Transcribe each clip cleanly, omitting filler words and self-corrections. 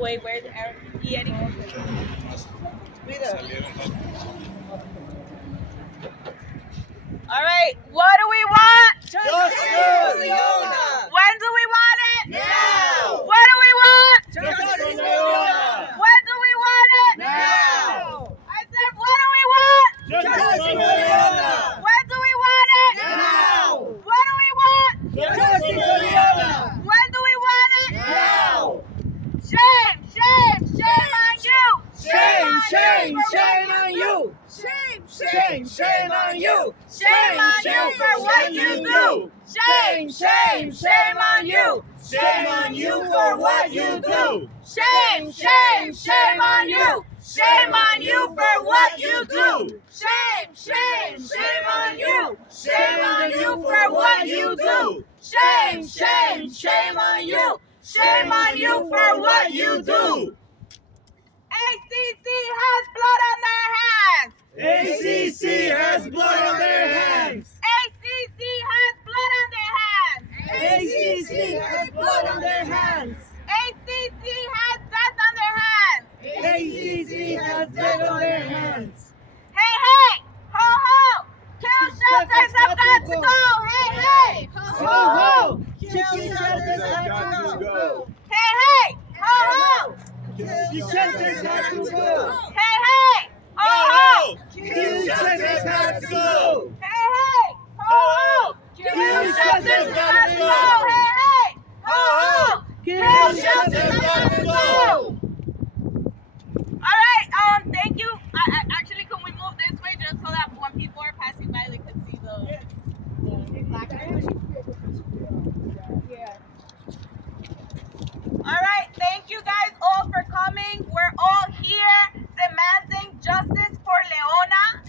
Wait, where's Eric? All right, what do we want? Justice, Leona. When do we want it? Now. What do we want? Justice, Leona. When do we want it? Now. I said, what do we want? Justice, Leona. When do we want it? Now. What do we want? Justice, Leona. When do we want it? Now. Shame, shame, shame on you. Shame, shame, for shame what on you. Shame, Shame, shame on you. shame on you for what you do. Shame, shame, shame on you. Shame on you for what you do. Shame, shame, shame on you. Shame on you for what you do. Shame, shame, shame on you. Shame on you for what you do. Shame, shame, shame on you. Shame on you for what you do. ACC has blood on their hands. ACC has blood on their hands. ACC has blood on their hands. ACC has blood on their hands. ACC has death on their hands. ACC has blood on their hands. Hey, hey, ho, ho. Kill shelters have got to go. Hey, hey, Ho ho! Chicken shelters have to go. hey, hey, ho, ho. The shelters have to go. Hey, hey, ho, ho. The shelters have to go. Hey, hey, ho, ho. Kill shelters got to go. Hey, hey, ho, ho. Kill shelters got to go. All right, thank you. Actually, can we move this way just so that when people are passing by, they can see the placard? All right, thank you guys all for coming. We're all here demanding justice for Leona.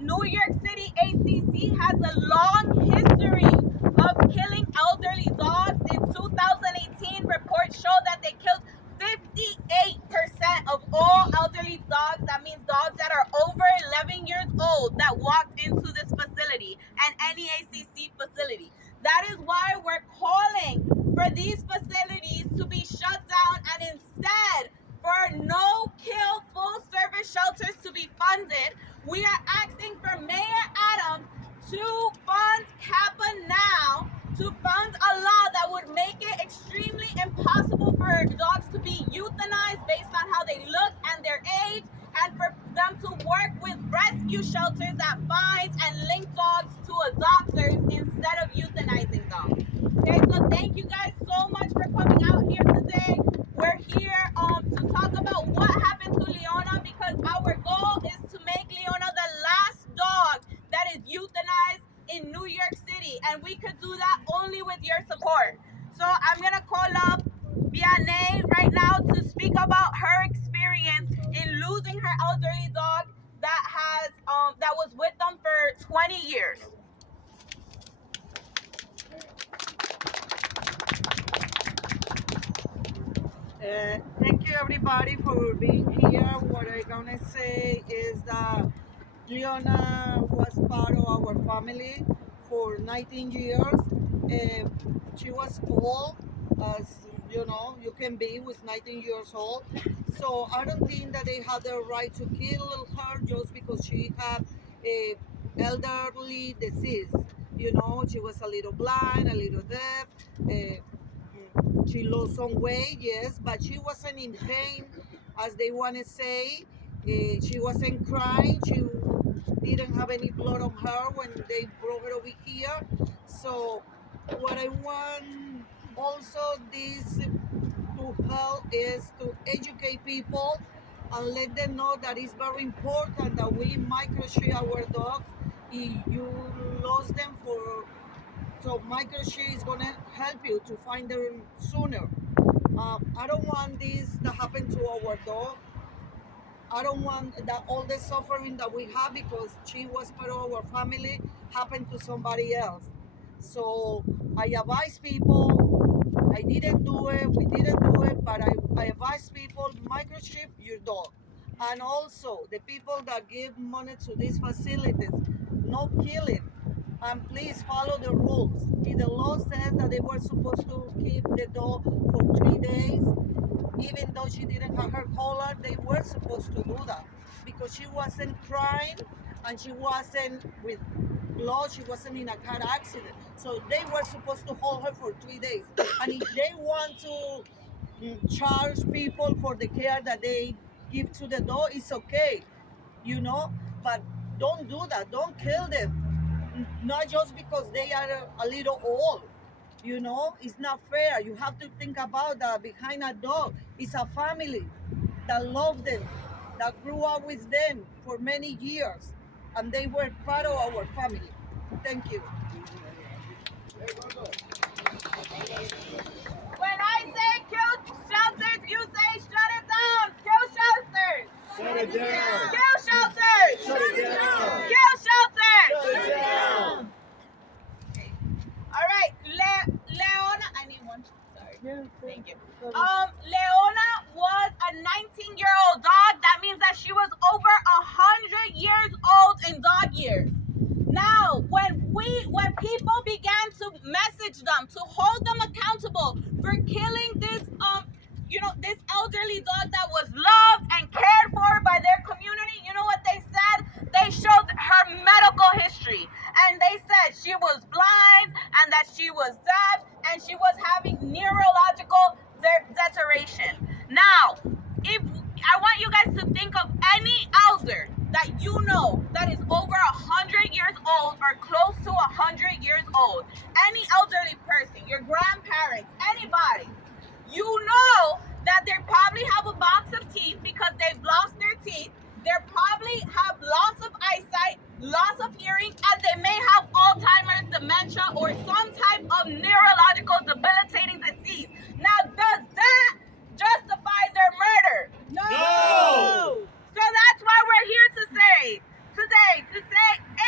New York City ACC has a long history of killing elderly dogs. In 2018, reports show that they killed 58% of all elderly dogs. That means dogs that are over 11 years old that walked into this facility and any ACC facility. That is why we're calling for these facilities to be shut down and instead for no-kill full-service shelters to be funded. We are asking for Mayor Adams to fund CAPA now, to fund a law that would make it extremely impossible for dogs to be euthanized based on how they look and their age, and for them to work with rescue shelters that find and link dogs to adopters instead of euthanizing dogs. Okay, so thank you guys so much for coming out here today. We're here to talk about what happened to Leona, because our goal is to make Leona the last dog that is euthanized in New York City, and we could do that only with your support. So I'm gonna call up Vianney right now to speak about her experience in losing her elderly dog that was with them for 20 years. Thank you everybody for being here. What I'm gonna say is that Leona was part of our family for 19 years. She was old, as you know, you can be with 19 years old. So I don't think that they had the right to kill her just because she had a elderly disease. You know, she was a little blind, a little deaf. She lost some weight, yes, but she wasn't in pain, as they want to say. She wasn't crying. She didn't have any blood on her when they brought her over here. So what I want also this to help is to educate people and let them know that it's very important that we microchip our dogs. If you lost them so microchip is gonna help you to find them sooner. I don't want this to happen to our dog. I don't want that all the suffering that we have because she was part of our family happened to somebody else. So I advise people, I didn't do it, we didn't do it, but I advise people, microchip your dog. And also the people that give money to these facilities, no killing. And please follow the rules. If the law says that they were supposed to keep the dog for 3 days, even though she didn't have her collar, they were supposed to do that because she wasn't crying and she wasn't with blood, she wasn't in a car accident. So they were supposed to hold her for 3 days. And if they want to charge people for the care that they give to the dog, it's okay, you know, but don't do that. Don't kill them. Not just because they are a little old. You know, it's not fair. You have to think about that. Behind a dog is a family that love them, that grew up with them for many years, and they were part of our family. Thank you. When I say kill shelters, you say shut it down. Kill shelters. Shut it down. Kill shelters. Shut it down. Kill shelters. Shut it down. All right, Leona. I need one. Sorry. Thank you. Leona was a 19-year-old dog. That means that she was over 100 years old in dog years. Now, when people began to message them to hold them accountable for killing this this elderly dog that was loved and cared for by their community, you know what they said? They showed her medical history and they said she was blind and that she was deaf and she was having neurological deterioration. Now, if I want you guys to think of any elder that you know that is over 100 years old or close to 100 years old, any elderly person, your grandparents, anybody, you know that they probably have a box of teeth because they've lost their teeth. They probably have lots of eyesight, lots of hearing, and they may have Alzheimer's, dementia, or some type of neurological debilitating disease. Now, does that justify their murder? No! So that's why we're here to say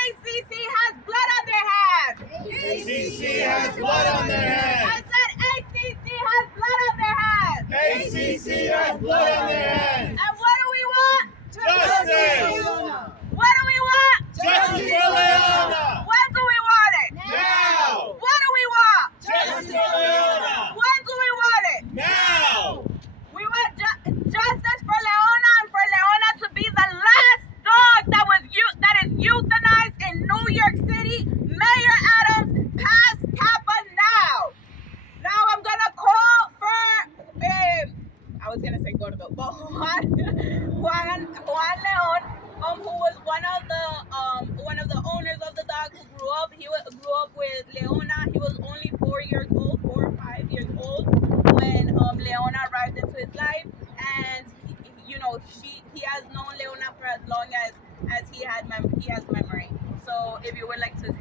ACC has blood on their hands. ACC has blood on their I hands. said ACC has blood on their hands. ACC has blood on their hands. And what do we want? Justice! What do we want? Justice for Leona! When do we want it? Now! What do we want? Justice for Leona! When do we want it? Now! We want justice for Leona and for Leona to be the last dog that is euthanized in New York City. Mayor Adams, pass CAPA now. Now I'm gonna call for I was gonna say Gordo, but Juan Leon, who was one of the owners of the dog who grew up. He grew up with Leona. He was only 4 or 5 years old when Leona arrived into his life, and he has known Leona for as long as he has memory. So if you would like to.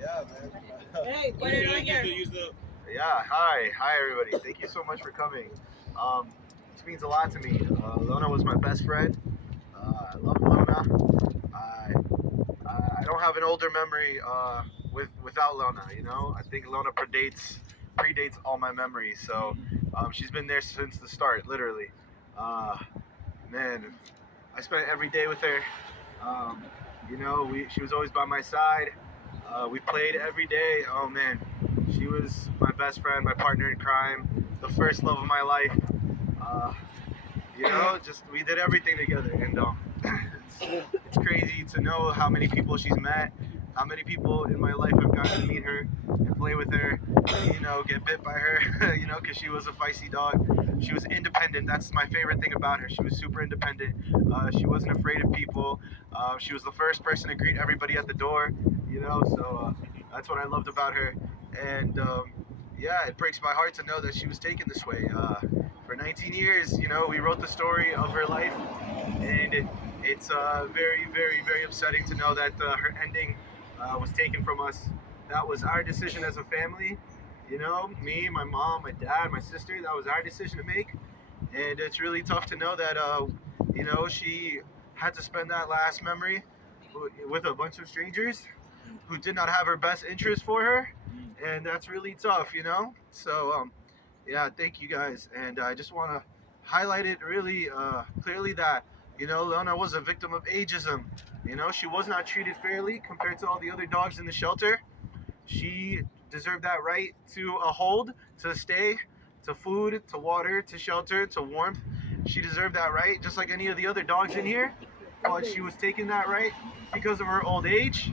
Yeah, man. Hey, Put it on your. Yeah, hi everybody. Thank you so much for coming. This means a lot to me. Leona was my best friend. I love Leona. I don't have an older memory without Leona. You know, I think Leona predates all my memories. So she's been there since the start, literally. Man, I spent every day with her. She was always by my side. We played every day. Oh man, she was my best friend, my partner in crime, the first love of my life. We did everything together, and it's crazy to know how many people she's met, how many people in my life have gotten to meet her and play with her, get bit by her, because she was a feisty dog. She was independent. That's my favorite thing about her. She was super independent. She wasn't afraid of people. She was the first person to greet everybody at the door, so that's what I loved about her. And it breaks my heart to know that she was taken this way. For 19 years, we wrote the story of her life, and it's very, very, very upsetting to know that her ending was taken from us. That was our decision as a family, me, my mom, my dad, my sister. That was our decision to make, and it's really tough to know that she had to spend that last memory with a bunch of strangers who did not have her best interest for her, and that's really tough, So thank you guys, and I just want to highlighted really clearly that, Leona was a victim of ageism. She was not treated fairly compared to all the other dogs in the shelter. She deserved that right to a hold, to stay, to food, to water, to shelter, to warmth. She deserved that right, just like any of the other dogs in here. But she was taking that right because of her old age,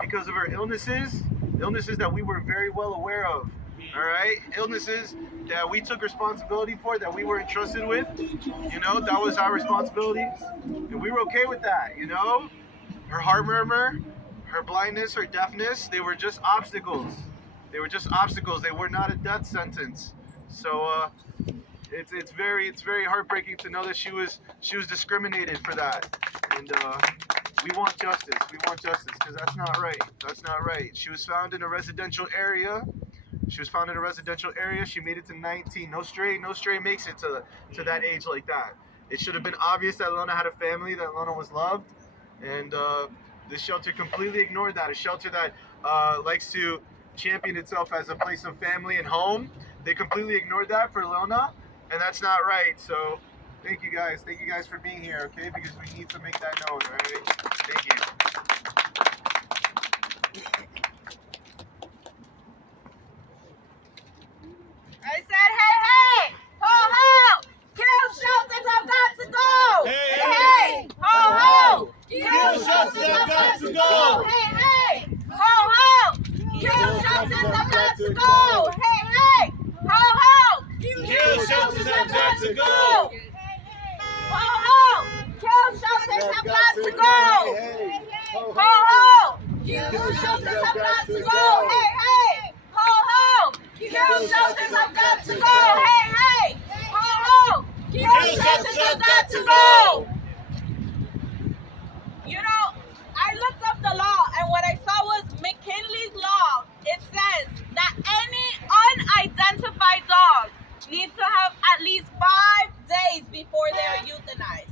because of her illnesses that we were very well aware of. All right, illnesses that we took responsibility for, that we were entrusted with. That was our responsibility, and we were okay with that. Her heart murmur, her blindness, her deafness, they were just obstacles. They were just obstacles. They were not a death sentence. So it's very heartbreaking to know that she was discriminated for that, and we want justice. We want justice because that's not right. That's not right. She was found in a residential area. She made it to 19. No stray makes it to that age like that. It should have been obvious that Leona had a family, that Leona was loved, and this shelter completely ignored that. A shelter that likes to champion itself as a place of family and home. They completely ignored that for Leona, and that's not right. So thank you guys for being here, okay? Because we need to make that known, all right? Thank you. I said, hey, ho, ho, kill shelters have got to go. Hey, ho, ho, kill shelters have got to go. Hey, ho, ho, kill shelters have got to go. Hey, ho, ho, kill shelters have got to go. Ho, ho, kill shelters have got to go. Ho, ho, kill shelters have got to go. Hey, ho, ho, kill shelters have got to go. Hey, ho, ho, kill shelters have got to go. I looked up the law, and what I saw was McKinley's law. It says that any unidentified dog needs to have at least 5 days before they are euthanized,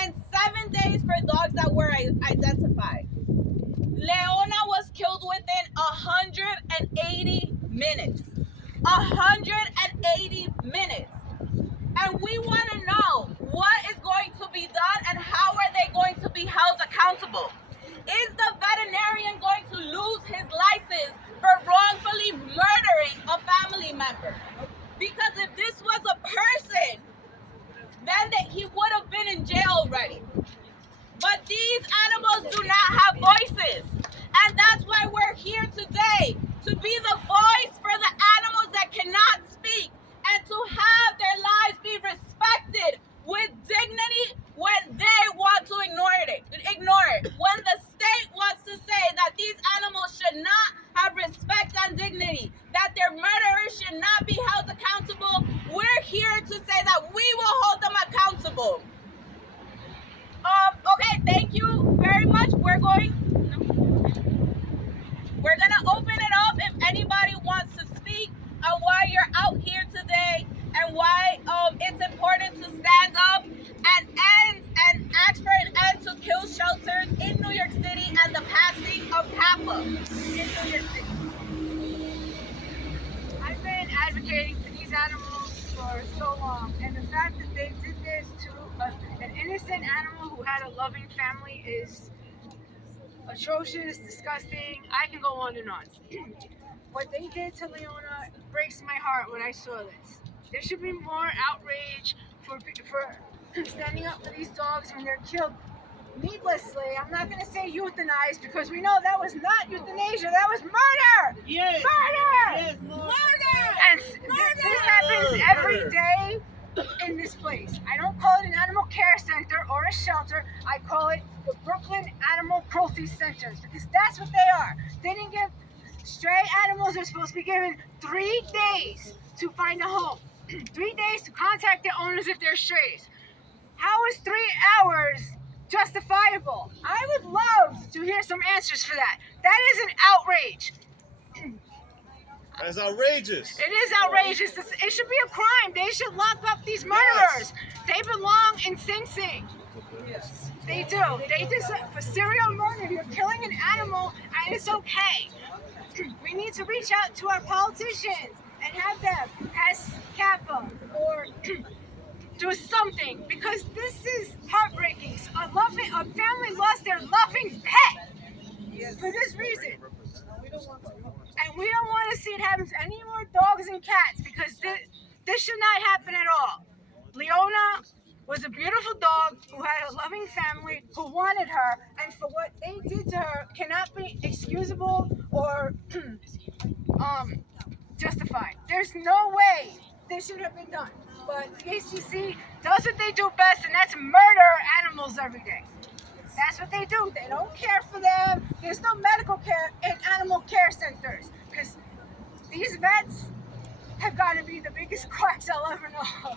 and 7 days for dogs that were identified. Leona was killed within 180 minutes. 180 minutes. And we want to know what is going to be done and how are they going to be held accountable. Is the veterinarian going to lose his license for wrongfully murdering a family member? Because if this was a person, then he would have been in jail already. But these animals do not have voices. And that's why we're here today, to be the voice for the animals that cannot speak, and to have their lives be respected with dignity when they want to ignore it. When the state wants to say that these animals should not have respect and dignity, that their murderers should not be held accountable, we're here to say that we will hold them accountable. Okay, thank you very much. We're gonna open it up if anybody wants to speak on why you're out here today and why it's important to stand up and ask for an end to kill shelters in New York City and the passing of CAPA in New York City. I've been advocating for these animals for so long, and the fact that they did this to an innocent animal who had a loving family is atrocious, disgusting. I can go on and on. What they did to Leona breaks my heart when I saw this. There should be more outrage for standing up for these dogs when they're killed needlessly. I'm not going to say euthanized because we know that was not euthanasia. That was murder. Yes. Murder. Yes, Murder. And this happens every day in this place. I don't call it an animal care center or a shelter. I call it the Brooklyn Animal Cruelty Centers because that's what they are. They didn't give stray animals are supposed to be given 3 days to find a home. 3 days to contact their owners if they're strays. How is 3 hours justifiable? I would love to hear some answers for that. That is an outrage. That's outrageous. It is outrageous. It should be a crime. They should lock up these murderers. Yes. They belong in Sing Sing. Yes. They do. They for serial murder. You're killing an animal, and it's okay. We need to reach out to our politicians and have them pass CAPA or do something, because this is heartbreaking. A family lost their loving pet for this reason. And we don't want to see it happen to any more dogs and cats, because this should not happen at all. Leona was a beautiful dog who had a loving family who wanted her, and for what they did to her cannot be excusable or justified. There's no way this should have been done. But the ACC does what they do best, and that's murder animals every day. That's what they do. They don't care for them. There's no medical care in animal care centers, because these vets have got to be the biggest quacks I'll ever know.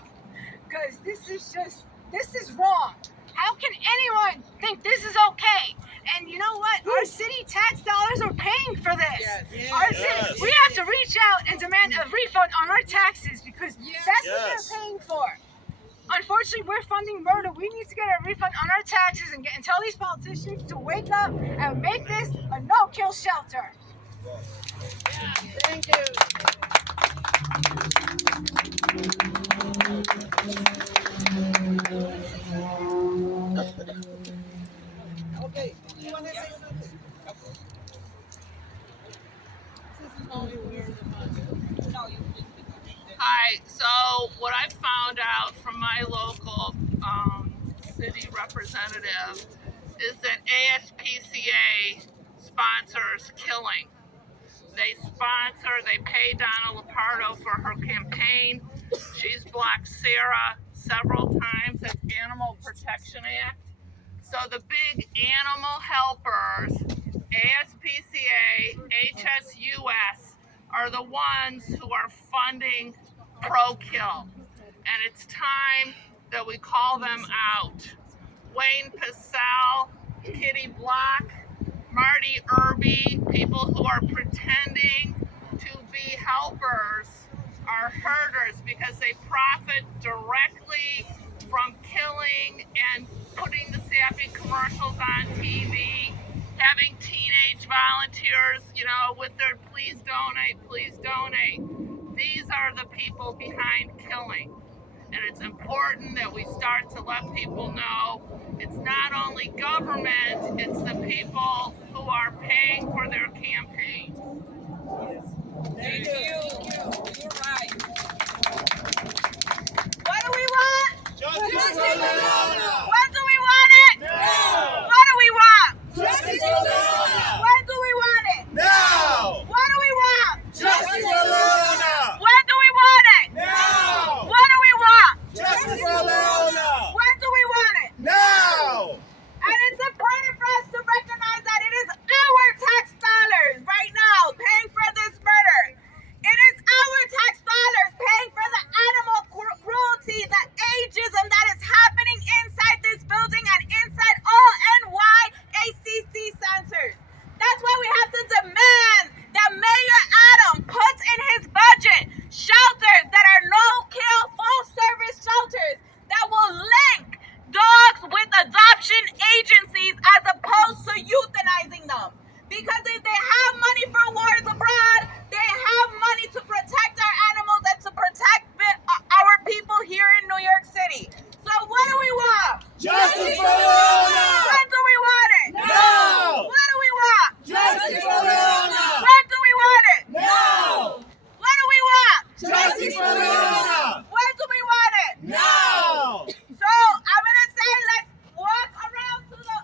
Because this is wrong. How can anyone think this is okay? And you know what? Our city tax dollars are paying for this. We have to reach out and demand a refund on our taxes, because that's what they're paying for. Unfortunately, we're funding murder. We need to get a refund on our taxes and tell these politicians to wake up and make this a no-kill shelter. Thank you. Okay, you want to say something? Hi, so what I found out from my local city representative is that ASPCA sponsors killing. They pay Donna Lupardo for her campaign. She's blocked Sarah several times at Animal Protection Act. So the big animal helpers, ASPCA, HSUS, are the ones who are funding pro-kill. And it's time that we call them out. Wayne Pacell, Kitty Block, Marty Irby, people who are pretending to be helpers are herders, because they profit directly from killing and putting the sappy commercials on TV, having teenage volunteers, with their please donate. These are the people behind killing. And it's important that we start to let people know it's not only government, it's the people who are paying for their campaigns. Thank you. You're right. What do we want? Justice for Leona! When do we want it? Now! What do we want? Justice for Leona! When do we want it? Now! What do we want? Justice for Leona! When do we want it? Now! What do we want? Justice for Leona! When do we want it? Now! And it's important for us to recognize that it is our tax dollars right now paying for this murder. It is our tax dollars paying for the animal cruelty, the ageism that is happening inside this building and inside all NYACC centers. That's why we have to demand that Mayor Adam puts in his budget shelters that are no-kill, full-service shelters that will link dogs with adoption agencies as opposed to euthanizing them. Because if they have money for wars abroad, they have money to protect our animals and to protect our people here in New York City. So what do we want? Justice for Leona! When do we want it? Now! What do we want? Justice for Leona! When do we want it? Now! What do we want? Justice for Leona! When do we want it? Now! So I'm gonna say let's walk around to the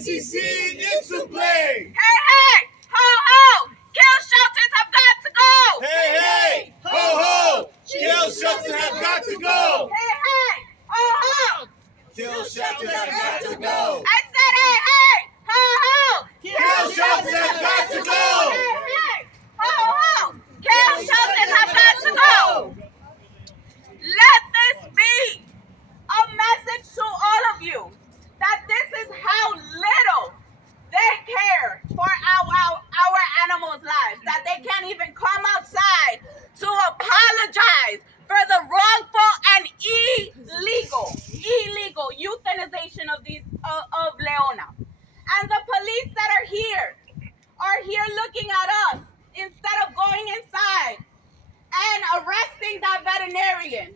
ACC is to blame. Hey, hey, ho, ho, kill shelters have got to go. Hey, hey, ho, ho, kill shelters have got to go. Hey, hey, ho, ho. Kill shelters have got to go. I said, hey, hey, ho, ho. Kill shelters have got to go. Hey, hey, ho, ho. Kill shelters have got to go. Let this be a message to all of you that this is how little they care for our animals' lives, that they can't even come outside to apologize for the wrongful and illegal euthanization of Leona. And the police that are here looking at us instead of going inside and arresting that veterinarian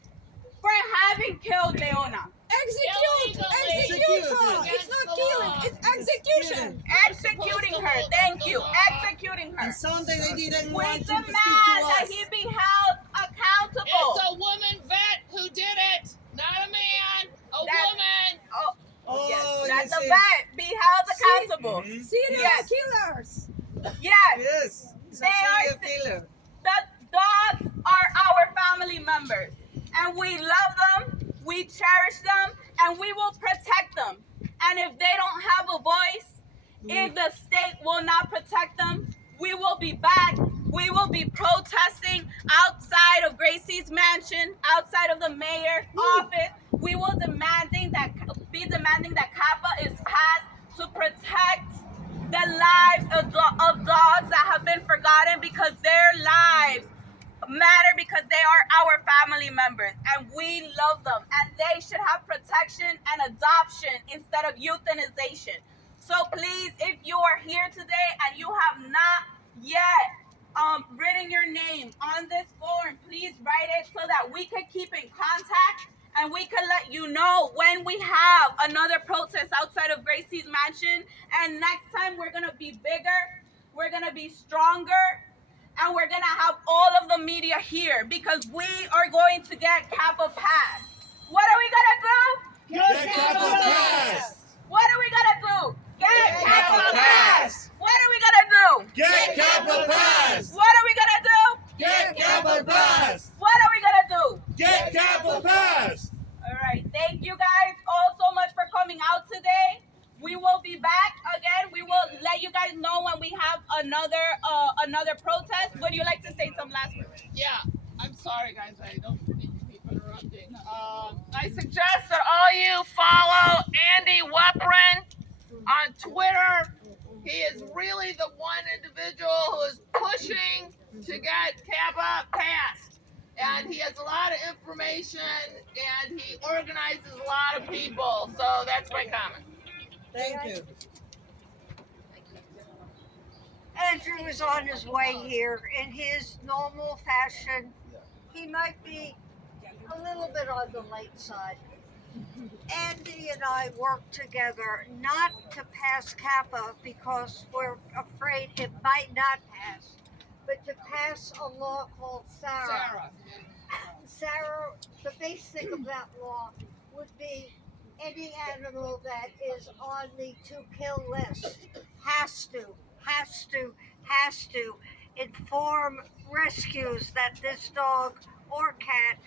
for having killed Leona. Execute her. It's not killing, it's execution. Executing her, thank you. Executing her. And Sunday they didn't We want demand him to speak to that us. he be held accountable. It's a woman vet who did it, not a man, a That- woman. Oh, Yes, you that the see. vet be held accountable. Serial Yes. killers. Yes, Yes, it's a They are serial killer. the dogs are our family members, and we love them, we cherish them, and we will protect them. And if they don't have a voice, if the state will not protect them, we will be back. We will be protesting outside of Gracie's mansion, outside of the mayor's office. We will be demanding that CAPA is passed to protect the lives of dogs that have been forgotten, because their lives matter, because they are our family members and we love them, and they should have protection and adoption instead of euthanization. So please, if you are here today and you have not yet written your name on this form, please write it so that we can keep in contact and we can let you know when we have another protest outside of Gracie's mansion. And next time we're gonna be bigger, we're gonna be stronger, and we're gonna have all of the media here, because we are going to get CAPA passed. What are we gonna do? Get CAPA passed. What are we gonna do? Get CAPA CAPA passed. What are we gonna do? Get CAPA passed. What are we gonna do? Get CAPA passed. What are we gonna do? Get CAPA passed. All right, thank you guys all so much for coming out today. We will be back again. We will let you guys know when we have another protest. Would you like to say some last words? Yeah, I'm sorry, guys. I don't need to keep interrupting. I suggest that all you follow Andy Weprin on Twitter. He is really the one individual who is pushing to get CAPA passed. And he has a lot of information, and he organizes a lot of people. So that's my comment. Thank you. Andrew is on his way here in his normal fashion. He might be a little bit on the late side. Andy and I work together not to pass CAPA because we're afraid it might not pass, but to pass a law called SARA. SARA, the basic of that law would be any animal that is on the to kill list has to inform rescues that this dog or cat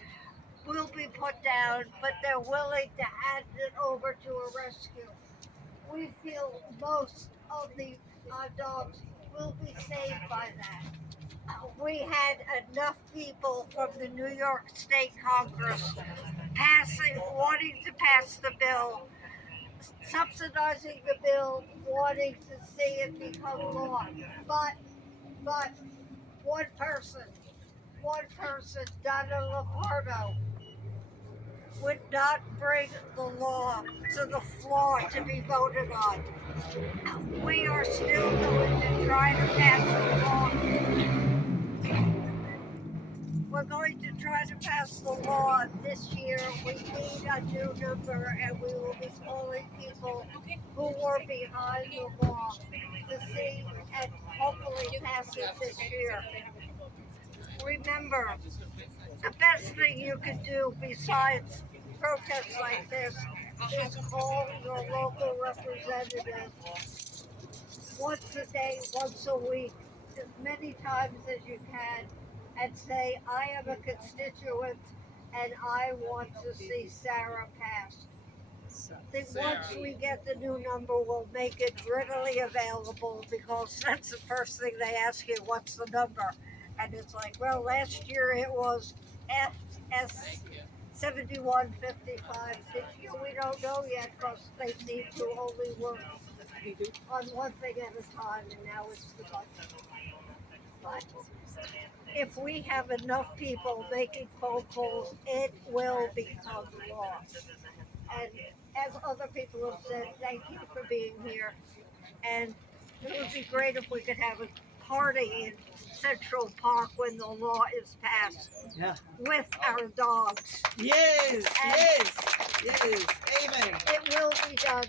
will be put down, but they're willing to hand it over to a rescue. We feel most of the dogs will be saved by that. We had enough people from the New York State Congress wanting to pass the bill, subsidizing the bill, wanting to see it become law. But one person, Donna Lopardo, would not bring the law to the floor to be voted on. We are still going to try to pass the law. We're going to try to pass the law this year. We need a new number, and we will be calling people who were behind the law to see and hopefully pass it this year. Remember, the best thing you can do besides protests like this is call your local representative once a day, once a week, as many times as you can, and say, I am a constituent and I want to see Sarah pass. Then once we get the new number, we'll make it readily available, because that's the first thing they ask you, what's the number? And it's like, well, last year it was FS 7155. We don't know yet, because they seem to only work on one thing at a time, and now it's the budget. But if we have enough people making phone calls, it will become law. And as other people have said, thank you for being here. And it would be great if we could have a party in Central Park when the law is passed, with our dogs. Yes, yes, amen. It will be done.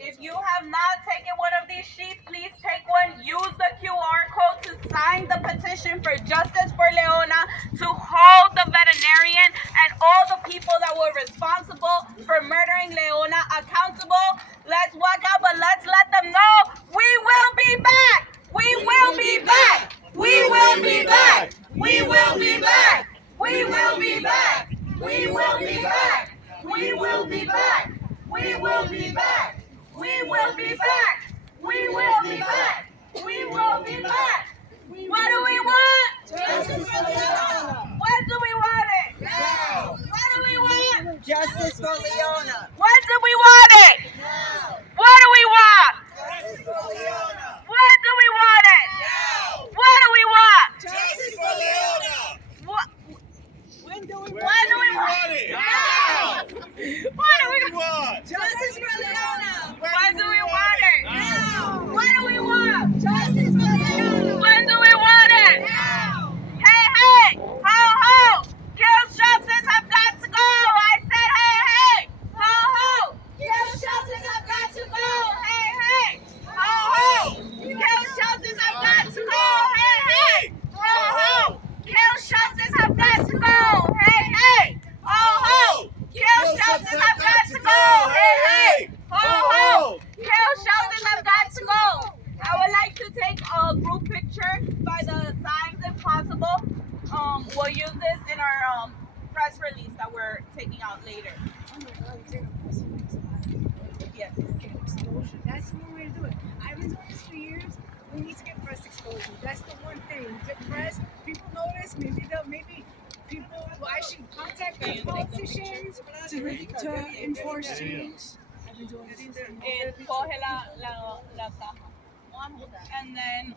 If you have not taken one of these sheets, please take one. Use the QR code to sign the petition for justice for Leona, to hold the veterinarian and all the people that were responsible for murdering Leona accountable. Let's walk out, but let's let them know we will be back. We will be back. We will be back. We will be back. We will be back. We will be back. We will be back. We will be back. We will be back. We will be back. We will be back. What do we want? Justice for Leona. When do we want it? Now. What do we want? Justice for Leona. When do we want it? Now. What do we want? Justice for Leona. When do we want it? Now. What do we want? Justice for Leona. What? When do we When do we want it? Now. What do we want? Justice for Leona. When do we want it? Now. What do we want? Justice for Leona. When do we want it? Now. Hey, hey! Ho, ho! Kill shelters have got to go! I said hey, hey! Ho, ho! Kill shelters have got to go! Hey, hey! Ho, ho! Kill shelters have got to go! Hey, hey! Ho, ho! Kill shelters have got to go! Hey, hey! Ho, ho! Kill shelters have got to go! Hey, hey! Ho, ho! Kill shelters have got to go! I would like to take a group picture by the signs if possible. We'll use this in our press release that we're taking out later. Yes. Okay, exposure. That's the one way to do it. I've been doing this for years. We need to get press exposure. That's the one thing. Get press. People notice. Maybe people will actually contact their politicians to enforce change. I've been doing this. Coge la caja. And then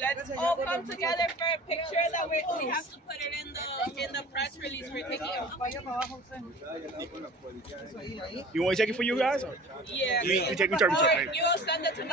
let's all come together for a picture that we have to put it in the press release we're taking out. You want to check it for you guys? Or? Yeah. You take me turn. You'll send it to me.